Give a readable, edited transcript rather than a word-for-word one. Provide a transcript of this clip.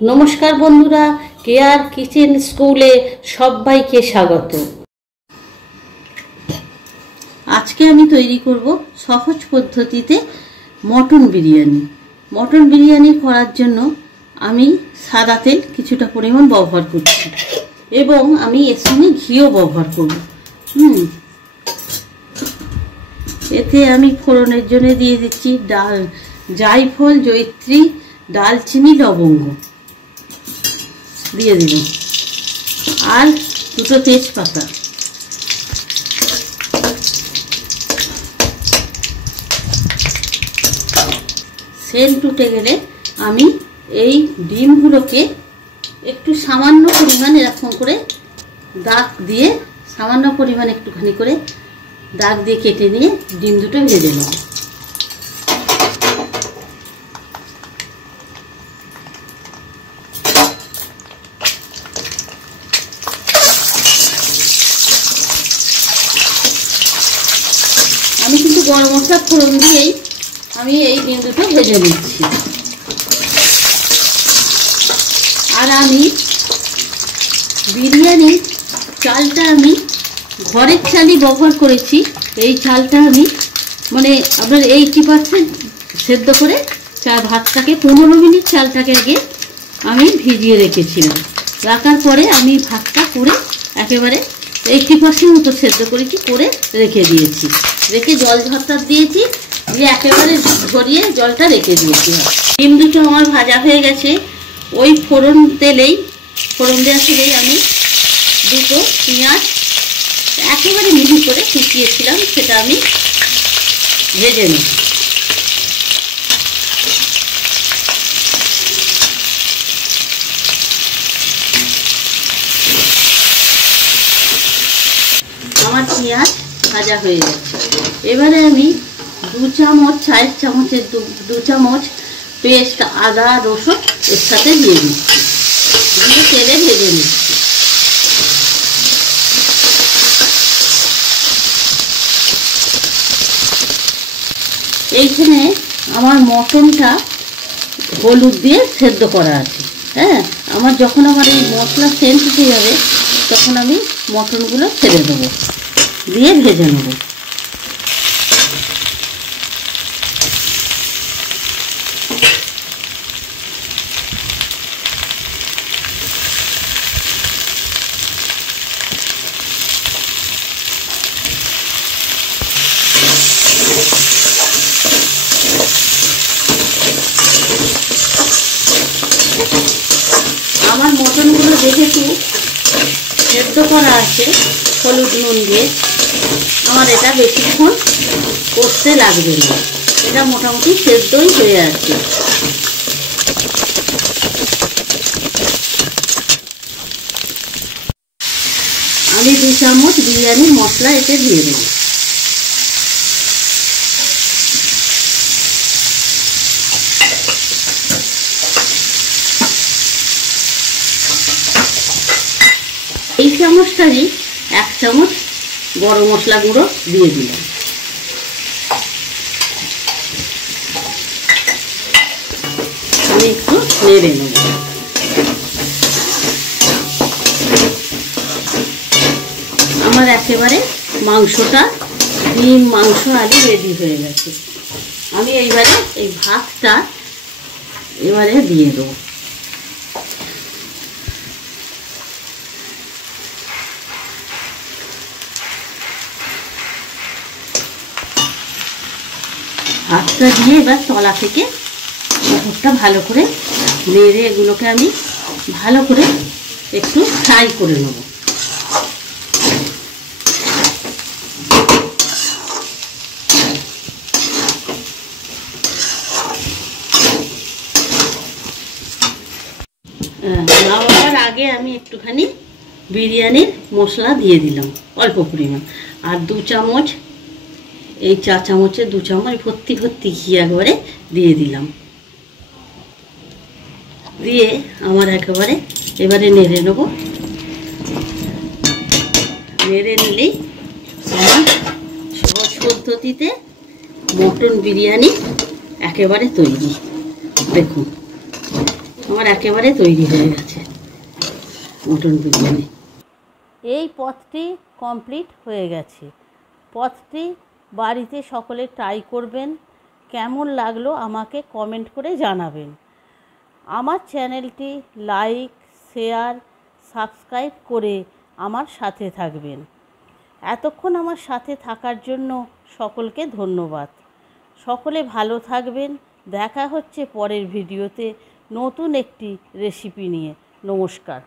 নমস্কার বন্ধুরা, care kitchen স্কুলে সবাইকে স্বাগত। আজকে আমি তৈরি করব সহজ পদ্ধতিতে মটন বিরিয়ানি। মটন বিরিয়ানি করার জন্য আমি সাদা তেল কিছুটা পরিমাণ ব্যবহার করছি এবং আমি এর সঙ্গে ঘিও ব্যবহার করব। এতে আমি ফোড়নের জন্য দিয়ে দিচ্ছি জায়ফল, জয়িত্রী, দালচিনি, লবঙ্গ দিয়ে দিলাম আর দুটো তেজপাতা। সেন্ট উঠে গেলে আমি এই ডিমগুলোকে একটু সামান্য পরিমাণ এরকম করে দাগ দিয়ে সামান্য পরিমাণ একটুখানি করে দাগ দিয়ে কেটে নিয়ে ডিম দুটো ভেজে নেব। আমি কিন্তু গরম মশলা ফোড়ন দিয়েই আমি এই ডিম দুটো ভেজে নিচ্ছি। আর আমি বিরিয়ানির চালটা আমি ঘরের চালই ব্যবহার করেছি। এই চালটা আমি আপনার 80% সেদ্ধ করে ভাতটাকে 15 মিনিট চালটাকে আগে আমি ভিজিয়ে রেখেছিলাম। রাখার পরে আমি ভাতটা করে একেবারে 80% মতো সেদ্ধ করেছি, করে রেখে দিয়েছি। রেখে জল ঝরতার দিয়েছি, দিয়ে একেবারে ঝরিয়ে জলটা রেখে দিয়েছি। ডিম দুটো আমার ভাজা হয়ে গেছে। ওই ফোড়ন দেওয়া তেলেই আমি দুটো পেঁয়াজ একেবারে মিহি করে কুচিয়েছিলাম, সেটা আমি ভেজে নিই। আমার পেঁয়াজ ভাজা হয়ে গেছে। এবারে আমি 2 চামচ, চায়ের চামচের 2 চামচ পেস্ট আদা রসুন এর সাথে দিয়ে দিচ্ছি, দিয়ে তেলে ভেজে নিচ্ছি। এইখানে আমার মটনটা হলুদ দিয়ে সেদ্ধ করা আছে। যখন আমার এই মশলা সেন্ট উঠে যাবে তখন আমি মটনগুলো ছেড়ে দেবো, দিয়ে ভেজে নেব। আমার মটনগুলো যেহেতু সেদ্ধ করা আছে হলুদ নুন দিয়ে, আমার এটা বেশিক্ষণ কষতে লাগবে না। এটা মোটামুটি সেদ্ধই হয়ে আছে। আমি 2 চামচ বিরিয়ানির মশলা এতে দিয়ে দেব। এই চামচটারই 1 চামচ গরম মশলা গুঁড়ো দিয়ে দিলাম। আমি একটু নেড়ে নেব। আমার একেবারে মাংসটা, ডিম, মাংস, আলু রেডি হয়ে গেছে। আমি এইবারে এই ভাতটা এবারে দিয়ে দেবো। ভাতটা দিয়ে এবার তলা থেকে উপরটা ভালো করে নেড়ে এগুলোকে আমি ভালো করে একটু ফ্রাই করে নেব। নামাবার আগে আমি একটুখানি বিরিয়ানির মশলা দিয়ে দিলাম, অল্প পরিমাণ। আর 2 চামচ, এই 4 চামচে 2 চামচ ভর্তি ঘি একবারে দিয়ে দিলাম। দিয়ে আমার একেবারে এবারে নেড়ে নেব। নেড়ে নিলেই আমার সহজ পদ্ধতিতে মটন বিরিয়ানি একেবারে তৈরি। দেখুন আমার একেবারে তৈরি হয়ে গেছে মটন বিরিয়ানি। এই পদটি কমপ্লিট হয়ে গেছে। পদটি বাড়িতে সকলে ট্রাই করবেন। কেমন লাগলো আমাকে কমেন্ট করে জানাবেন। আমার চ্যানেলটি লাইক, শেয়ার, সাবস্ক্রাইব করে আমার সাথে থাকবেন। এতক্ষণ আমার সাথে থাকার জন্য সকলকে ধন্যবাদ। সকলে ভালো থাকবেন। দেখা হচ্ছে পরের ভিডিওতে নতুন একটি রেসিপি নিয়ে। নমস্কার।